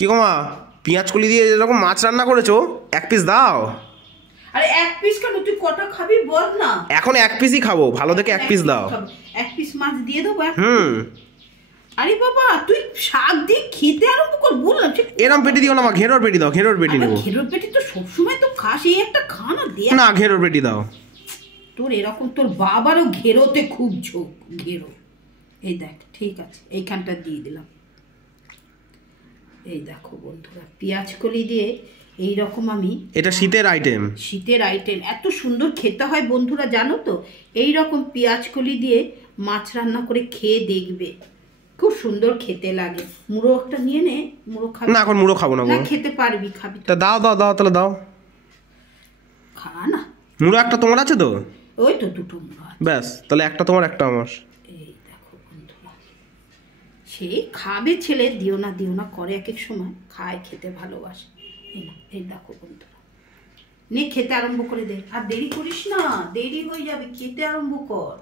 কি গো মা, পেঁয়াজ কলি দিয়ে এরকম মাছ রান্না করেছো, এক পিস দাও। আরে এক পিস কেন, তুই কটা খাবি বল না। এখন এক পিসই খাবো, ভালো দেখে এক পিস দাও। এক পিস মাছ দিয়ে দেবো। আরে বাবা তুই শাক দিয়ে খেতে আরম্ভ কর, বললাম। এরম পেটি দিও না মা, ঘেরোর পেটি দাও, ঘেরোর পেটি নেবো। ঘেরোর পেটি তো সবসময় তো খাস, এই একটা খানা দিয়ে না, ঘেরোর পেটি দাও। তোর এরকম, তোর বাবারও ঘেরোতে খুব ঝোঁক, ঘেরো। এই দেখ, ঠিক আছে, এইখানটা দিয়ে দিলাম। এই দেখো বন্ধুরা, পেঁয়াজ কলি দিয়ে এইরকম আমি, এটা শীতের আইটেম, শীতের আইটেম এত সুন্দর খেতে হয় বন্ধুরা, জানো তো। এই রকম পেঁয়াজ কলি দিয়ে মাছ রান্না করে খেয়ে দেখবে, খুব সুন্দর খেতে লাগে। মুড়ো একটা নিয়ে নে, মুড়ো খাবি? না এখন মুড়ো খাবো না। না খেতে পারবি, খাবি তা দাও দাও দাও, তাহলে দাও, খা না। মুড়ো একটা তোমার আছে তো? ওই তো দুটো মুড়ো আছে। ব্যাস, তাহলে একটা তোমার একটা আমার। এই দেখো বন্ধুরা, সেই খাবে ছেলে, দিও না করে, এক এক সময় খায়, খেতে ভালোবাসে। এই দেখো বন্ধুরা, নে খেতে আরম্ভ করে দে, আর দেরি করিস না, দেরি হয়ে যাবে, খেতে আরম্ভ কর।